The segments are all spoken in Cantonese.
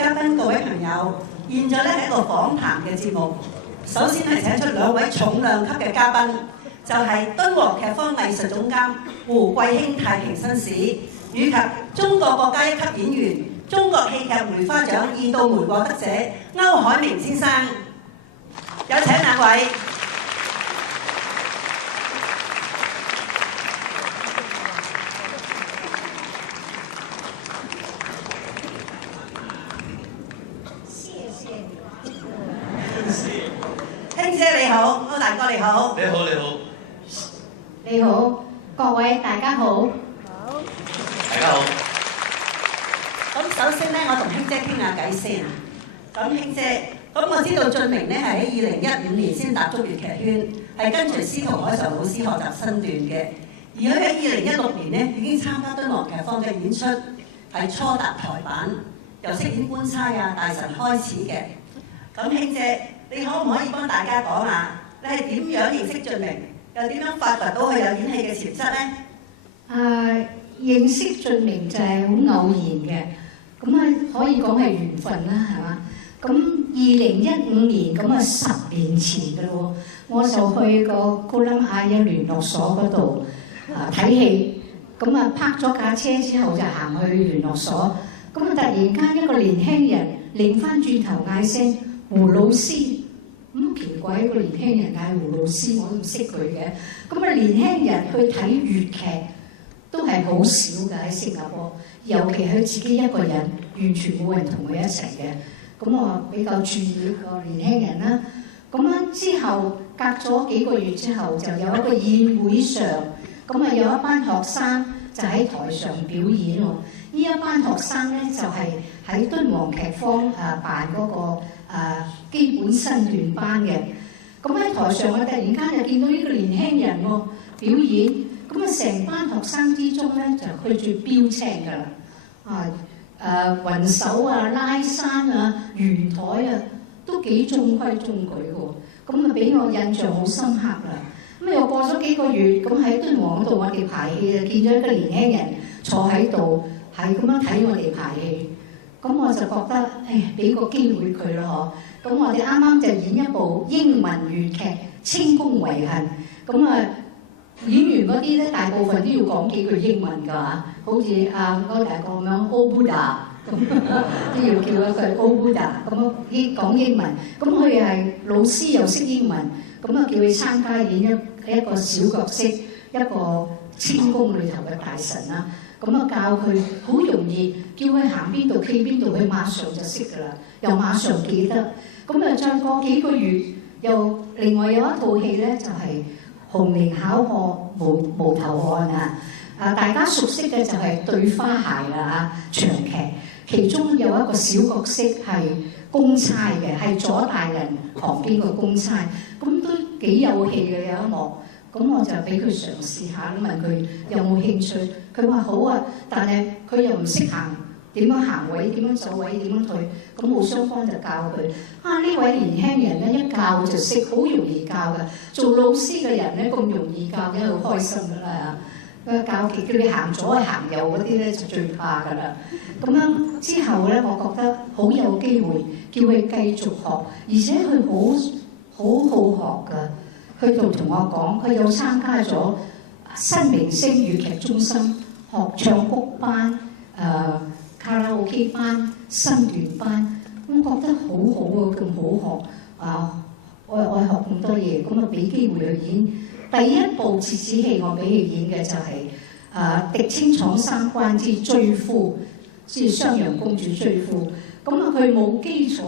嘉賓、各位朋友，現在咧係一個訪談嘅節目。首先係請出兩位重量級嘅嘉賓，就係敦煌劇坊藝術總監胡桂興太平紳士，以及中國國家一級演員、中國戲劇梅花獎2道梅獲得者歐海明先生。有請兩位。興姐你好，歐大哥你好。你好，你好。你好，各位大家好。好。大家好。咁首先咧，我同興姐傾下偈先。咁興姐，咁我知道俊明咧係喺2015年先踏足粵劇圈，係跟隨司徒海上老師學習身段嘅。而佢喺2016年咧已經參加敦煌劇坊嘅演出，係初踏台板，由飾演官差啊大臣開始嘅。咁興姐，你可唔可以幫大家講下，你係點樣認識俊明，又點樣發掘到佢有演戲嘅潛質咧？認識俊明就係好偶然嘅，咁可以講係緣分啦，係嘛？咁2015年咁10年前嘅咯，我就去個高林亞一聯絡所嗰度睇戲，咁泊咗架車之後就行去聯絡所，咁突然間一個年輕人擰翻轉頭嗌聲胡老師。咁奇怪，一個年輕人嗌胡老師，我都唔識佢嘅。咁年輕人去睇粵劇都係好少㗎，喺新加坡，尤其佢自己一個人，完全冇人同佢一齊嘅。咁我比較注意個年輕人啦。咁之後隔咗幾個月之後，就有一個宴會上，有一班學生就喺台上表演喎。呢一班學生咧就係喺敦煌劇坊辦嗰個基本身段班嘅。咁喺台上我突然間就見到呢個年輕人喎表演，成班學生之中咧就去住標青㗎啦，雲手拉山圓台都幾中規中矩喎。俾我印象好深刻啦。又過咗幾個月，喺敦煌嗰度我哋排戲就見咗一個年輕人坐喺度，係咁樣睇我哋排戲。我就覺得，俾個機會佢咯嗬。我哋啱啱就演一部英文粵劇《清宮遺恨》。演員嗰啲咧，大部分都要講幾句英文㗎嚇，好似歐大哥咁樣 O Buddha 咁，都要叫佢句 O Buddha 咁講英文。佢係老師又識英文，叫佢參加演一個小角色，一個清宮裏頭嘅大臣啦。教佢好容易，叫佢行邊度企邊度，佢馬上就識㗎啦，又馬上記得。再過幾個月，又另外有一套戲咧，就係紅菱巧鶴無頭案大家熟悉嘅就係對花鞋啦長劇，其中有一個小角色係公差嘅，係左大人旁邊個公差，都幾有戲嘅有一幕。我就俾佢嘗試下，問佢有冇興趣。佢話好啊，但係佢又唔識行，點樣行位，點樣走位，點樣退。冇雙方就教佢。呢位年輕人咧一教就識，好容易教㗎。做老師嘅人咧咁容易教，梗係好開心㗎啦。教叫你行左行右嗰啲咧就最怕㗎啦。之後咧，我覺得好有機會，叫佢繼續學，而且佢好好學㗎。佢就同我講，佢有參加咗新明星粵劇中心學唱曲班、卡拉 OK 班、身段班，覺得好好喎，咁好學我學咁多嘢，俾機會佢演。第一部折子戲我俾佢演嘅就係狄青闖三關之追夫，即係襄陽公主追夫。佢冇基礎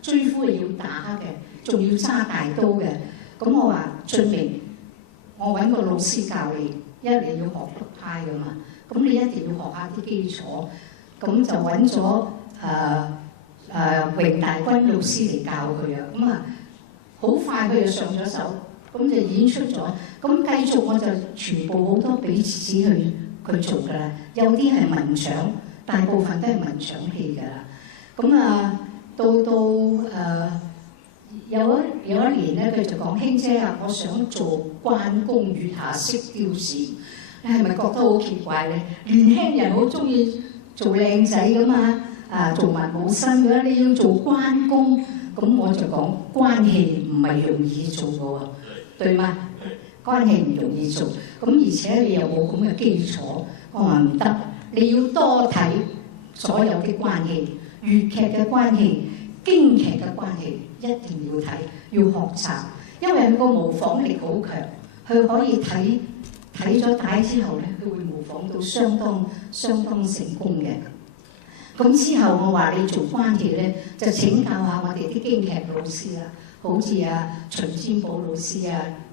追夫係要打嘅，仲要揸大刀嘅。我話俊明，我揾個老師教你，你要學北派㗎嘛，你一定要學下啲基礎。就揾咗榮大軍老師嚟教佢好快佢就上咗手，就演出咗。繼續我就全部好多俾自己去做㗎啦，有啲係文場，大部分都係文場戲㗎啦。到有一年咧，佢就講：興姐我想做關公月下識貂蟬。你係咪覺得好奇怪咧？年輕人好中意做靚仔㗎嘛，做文武生嘅，你要做關公，咁我就講關戲唔係容易做嘅喎，對嗎？關戲唔容易做，咁而且你又冇咁嘅基礎，我話唔得，你要多睇所有嘅關戲，粵劇嘅關戲、京劇嘅關戲，一定要睇，要學習，因為佢個模仿力好強，佢可以睇咗帶之後咧，佢會模仿到相當成功嘅。咁之後我話你做關戲咧，就請教下我哋啲京劇老師啦，好似秦占寶老師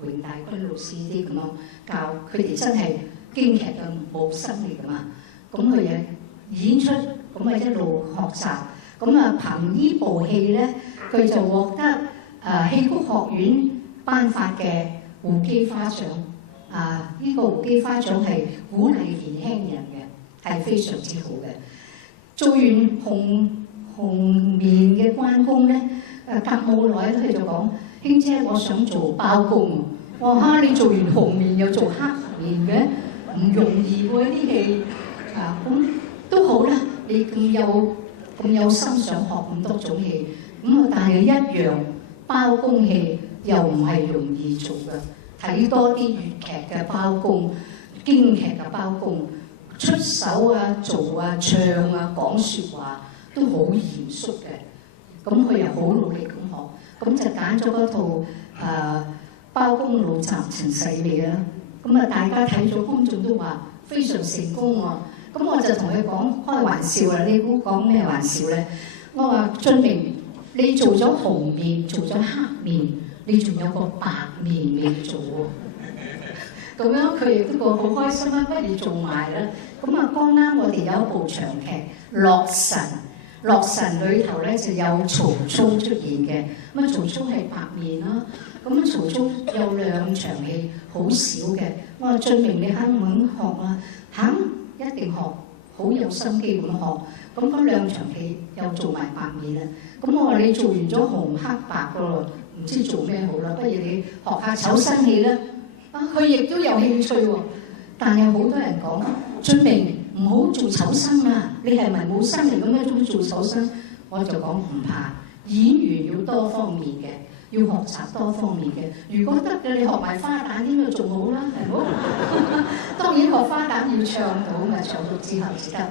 榮大君老師啲咁樣教，佢哋真係京劇嘅武生嚟㗎嘛。咁佢又演出，咁一路學習，咁憑呢部戲咧，佢就獲得戲曲學院頒發嘅胡姬花獎。呢個胡姬花獎係鼓勵年輕人嘅，係非常之好嘅。做完紅面嘅關公咧，隔冇耐佢就講：卿姐，我想做包公。我話你做完紅面又做黑面嘅，唔容易喎啲戲。咁都好啦，你咁有心想學咁多種戲，但係一樣包公戲又唔係容易做嘅。睇多啲粵劇嘅包公、京劇嘅包公。出手做唱講説話都好嚴肅嘅，咁佢又好努力咁學，咁就揀咗嗰套包公老雜陳細味啦。咁大家睇咗，觀眾都話非常成功喎。咁我就同佢講開玩笑啦，你估講咩玩笑咧？我話俊明，你做咗紅面，做咗黑面，你仲有個白面未做喎。咁樣佢亦都覺好開心啦，不如做埋啦。咁剛啱我哋有一部長劇《洛神》，《洛神》裏頭咧就有曹操出現嘅。曹操係白面啦。曹操有兩場戲好少嘅。我話俊明，你肯唔肯學啊？肯，一定學，好有心機咁學。嗰兩場戲又做埋白面啦。我話你做完咗紅黑白咯，唔知做咩好啦，不如你學下丑生戲啦。佢亦都有興趣喎，但係好多人講俊明唔好做丑生啊！你係文武生嚟咁樣做丑生，我就講唔怕，演員要多方面嘅，要學習多方面嘅。如果得嘅，你學埋花旦點樣仲好啦，係冇？當然學花旦要唱到嘛，唱到之後至得。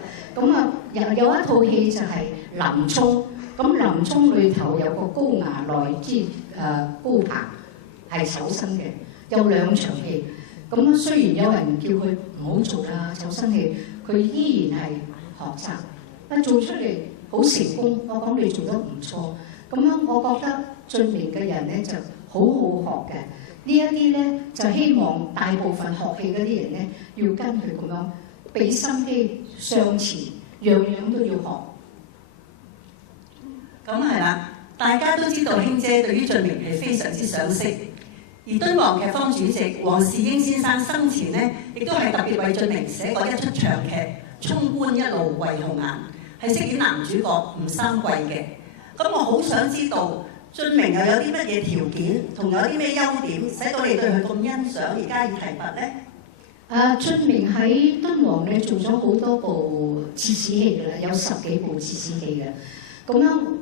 有一套戲就係林沖，林沖裏頭有個高衙內之高鵬係丑生嘅。有兩場戲，雖然有人叫佢唔好做啦丑生戲，佢依然係學習，做出嚟好成功。我講你做得唔錯，我覺得俊明嘅人咧就好好學嘅。呢一啲咧就希望大部分學戲嗰啲人咧要跟佢咁樣俾心機上前，樣樣都要學。咁係啦，大家都知道卿姐對於俊明係非常之賞識。而敦煌劇坊主席黃士英先生生前咧，亦都係特別為俊明寫過一出長劇《衝冠一路為紅顏》，係飾演男主角吳三桂嘅。我好想知道俊明又有啲乜嘢條件，同有啲咩優點，使到你對佢咁欣賞而加以提拔咧？俊明喺敦煌咧做咗好多部刺史戲㗎啦，有10幾部刺史戲嘅。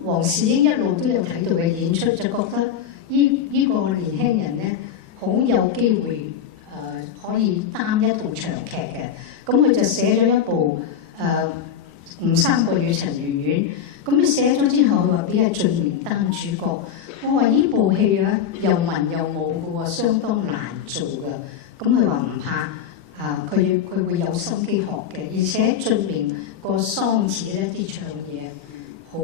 黃士英一路都有睇到佢演出，就覺得呢個年輕人咧好有機會可以擔一套長劇嘅。佢就寫咗一部吳三桂與陳圓圓。你寫咗之後，佢話俾阿俊明擔主角。我話呢部戲又文又武嘅喎，相當難做嘅。佢話唔怕，佢會有心機學嘅。而且俊明個嗓子咧啲唱嘢好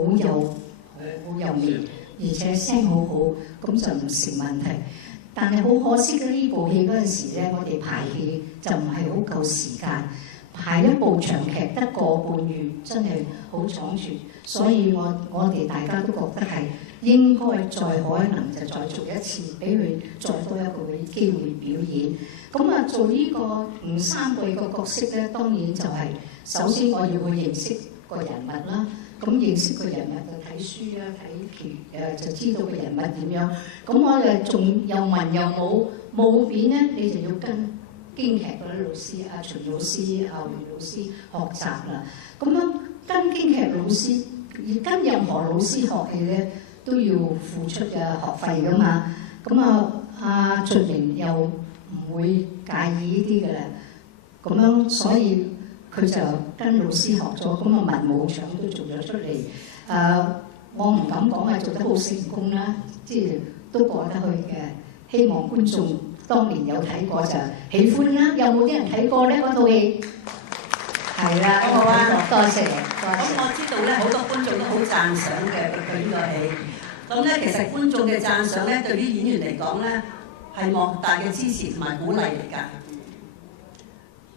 有味，而且聲好好，咁就唔成問題。但係好可惜嘅，呢部戲嗰陣時咧，我哋排戲就唔係好夠時間，排一部長劇得個半月，真係好倉促。所以我哋大家都覺得係應該再可能就再做一次，俾佢再多一個嘅機會表演。做呢個吳三桂個角色咧，當然就係首先我要去認識個人物啦。認識個人物就睇書啦，睇片就知道個人物點樣。我哋仲又文又武，武片咧你就要跟京劇嗰啲老師，秦老師、胡老師學習啦。跟京劇老師跟任何老師學戲咧都要付出嘅學費噶嘛。咁阿俊明又唔會介意呢啲嘅啦。咁樣所以佢就跟老師學咗，咁啊文武獎都做咗出嚟。我唔敢講係做得好成功啦，即係都過得去嘅。希望觀眾當年有睇過就喜歡啦。有冇啲人睇過咧嗰套戲？係啦，好啊，多謝。咁我知道咧，好多觀眾都好讚賞嘅對呢個戲。咁咧，其實觀眾嘅讚賞咧，對於演員嚟講咧，係莫大嘅支持同埋鼓勵嚟㗎。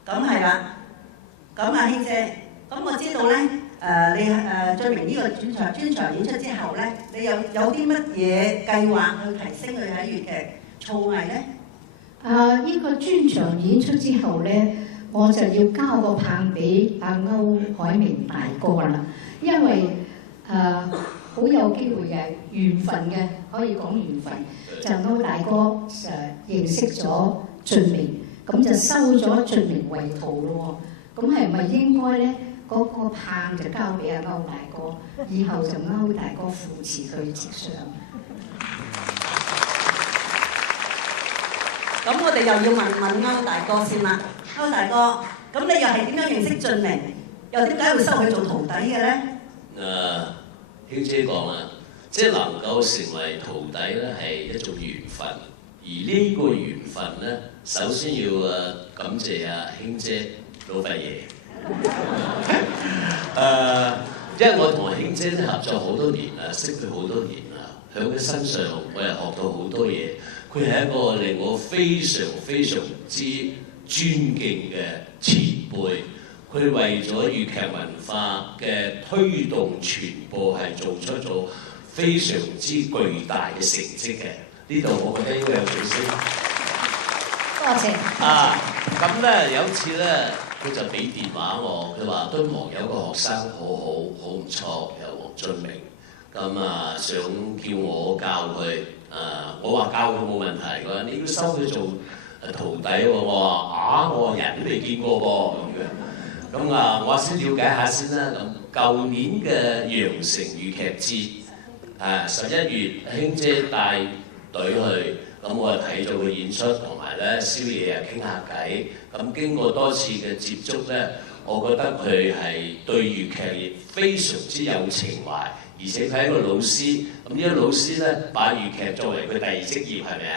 咁係啦。咁阿卿姐，咁我知道咧，你俊明呢個專場演出之後咧，你有啲乜嘢計劃去提升佢喺粵劇造詣咧？呢個專場演出之後咧，我就要交個棒俾阿歐海明大哥啦，因為好有機會嘅緣分嘅，可以講緣分。就歐大哥認識咗俊明，咁就收咗俊明為徒咯喎。咁係咪應該咧？嗰個棒就交俾阿歐大哥，以後就歐大哥扶持佢直上。咁我哋又要問歐大哥先啦。歐大哥，咁你又係點樣認識俊明？又點解會收佢做徒弟嘅咧？卿姐講啦，即係能夠成為徒弟咧係一種緣分，而呢個緣分咧，首先要感謝阿卿姐老費爺。因為我同阿卿姐合作好多年啦，識佢好多年啦，喺佢身上我又學到好多嘢。佢係一個令我非常非常之尊敬嘅前輩。佢為咗粵劇文化嘅推動傳播係做出咗非常之巨大嘅成績嘅。呢度我覺得應該有掌聲。多謝。咁咧有次咧，佢就俾電話我，佢話敦煌有個學生好唔錯，有黃俊明，咁想叫我教佢。我話教佢冇問題，佢話你要收佢做徒弟喎。我話我人都未見過噃咁樣。咁我先了解下先啦。咁舊年嘅羊城粵劇節，11月卿姐帶隊去，咁我就睇咗佢演出，同埋咧宵夜傾下偈。咁經過多次嘅接觸咧，我覺得佢係對粵劇非常之有情懷，而且佢係一個老師。咁呢個老師咧，把粵劇作為佢第二職業，係咪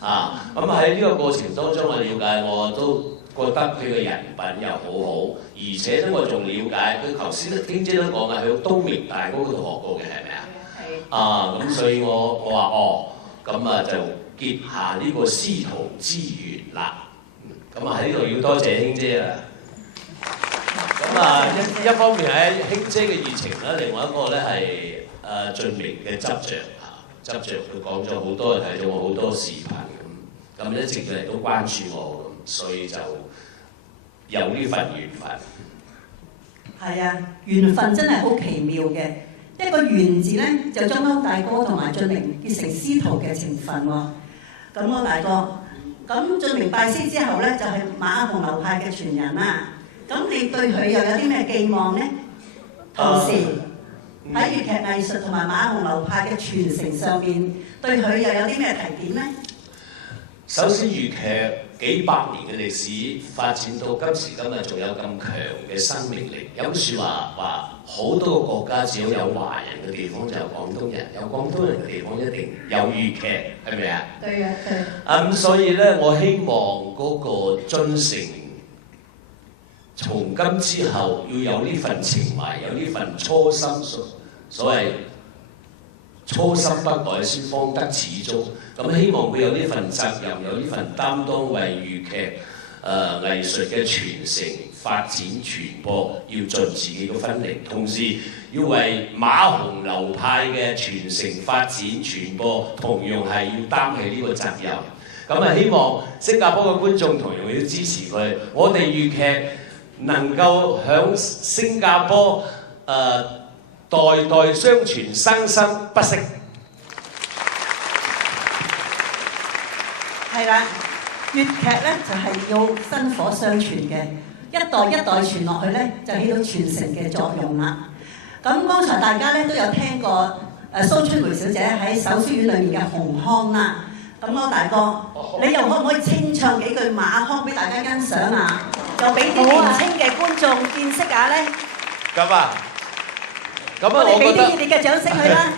啊？咁喺呢個過程當中，我了解我都覺得佢嘅人品又好好，而且咧我仲了解佢頭先卿姐都講嘅，佢東明大嗰度學過嘅，係咪啊？係。咁所以我話咁就結下呢個師徒之緣啦。咁喺呢度要多謝卿姐啦。咁一方面係卿姐嘅熱情啦，另外一個咧係俊明嘅執着佢講咗好多，睇咗我好多視頻咁一直以嚟都關注我咁，所以就有呢份緣分。係啊，緣分真係好奇妙嘅。一個緣字咧，就將歐大哥同埋俊明結成師徒嘅情分喎。咁歐大哥，咁俊明拜師之後咧，就係馬洪流派嘅傳人啦。咁你對佢又有啲咩寄望咧？同時喺粵劇藝術同埋馬洪流派嘅傳承上面，對佢又有啲咩提點咧？首先，粵劇幾百年嘅歷史發展到今時今日，仲有咁強嘅生命力。有句説話好多個國家只要有華人嘅地方就有廣東人，有廣東人嘅地方一定有粵劇，係咪啊？對啊，對。咁所以咧，我希望嗰個進程從今之後要有呢份情懷，有呢份初心，所謂初心不改先方得始終。咁希望佢有呢份責任，有呢份擔當，為粵劇藝術嘅傳承、發展、傳播，要盡自己嘅分力，同時要為馬洪流派嘅傳承、發展、傳播，同樣係要擔起呢個責任。咁希望新加坡嘅觀眾同樣要支持佢，我哋粵劇能夠響新加坡代代相傳，生生不息。係啦，粵劇咧就係要薪火相傳嘅，一代一代傳落去咧，就起到傳承嘅作用啦。咁剛才大家咧都有聽過蘇春梅小姐喺首書院裏面嘅紅腔啦。咁歐大哥，你又可唔可以清唱幾句馬腔俾大家欣賞啊？又俾啲年輕嘅觀眾見識下咧？咁啊，我哋俾啲熱烈嘅掌聲佢啦！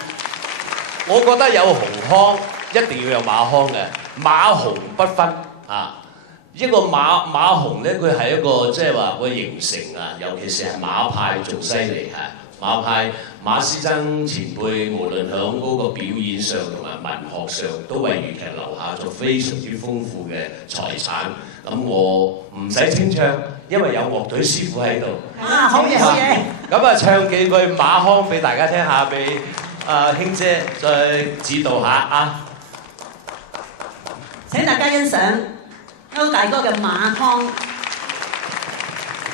我覺得有紅腔一定要有馬腔嘅，馬紅不分啊！一個馬紅咧，佢係一個即係話個形成啊，尤其是係馬派仲犀利嚇。馬派馬師曾前輩，無論響嗰個表演上同埋文學上，都為粵劇留下咗非常之豐富嘅財產。咁我唔使清唱，因為有樂隊師傅喺度。啊，好嘢好嘢！咁啊，唱幾句馬腔俾大家聽下，俾卿姐再指導下啊！請大家欣賞歐大哥嘅馬腔。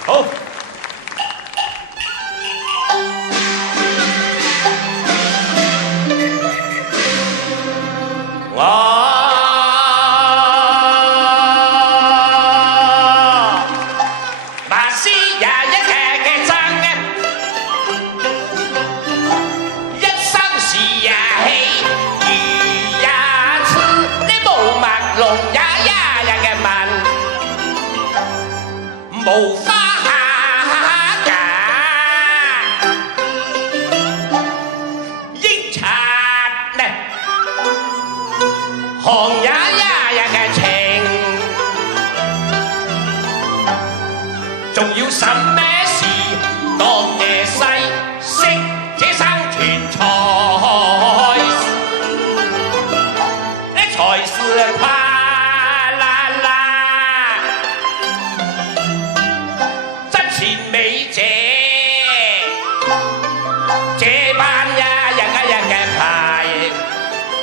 好。馬師也一劇嘅爭嘅，一生是也喜，如也痴，你無墨龍也一日嘅問，無花下架，英察呢，行也一日嘅情。仲要審咩事？當夜世識這生存才，你才是快啦啦，真善美者，這班人嘅牌，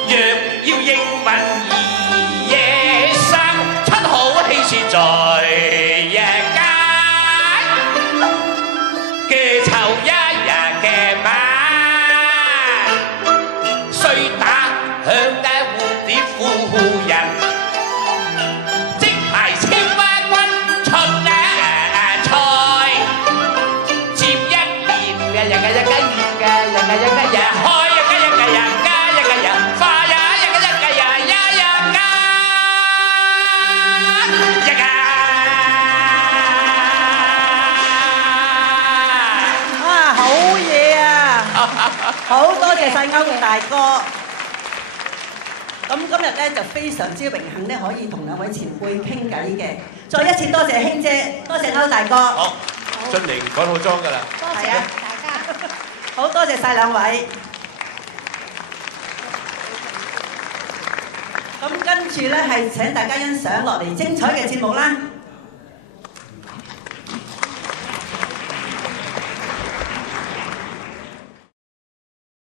若要英文而野生，出好戲是在夜間。嘅頭一日嘅晚，雖打響嘅蝴蝶夫人，即係青蛙軍出賽，接一年嘅日嘅日嘅月嘅日嘅日嘅日開日嘅日嘅日加日嘅日花日日嘅日嘅日日日加日嘅。好多謝晒歐大哥。咁今日咧就非常之榮幸咧，可以同兩位前輩傾偈嘅。再一次多謝卿姐，多謝歐大哥。好，俊寧趕好裝㗎啦。多謝大家。好多謝晒兩位。咁跟住咧係請大家欣賞落嚟精彩嘅節目啦。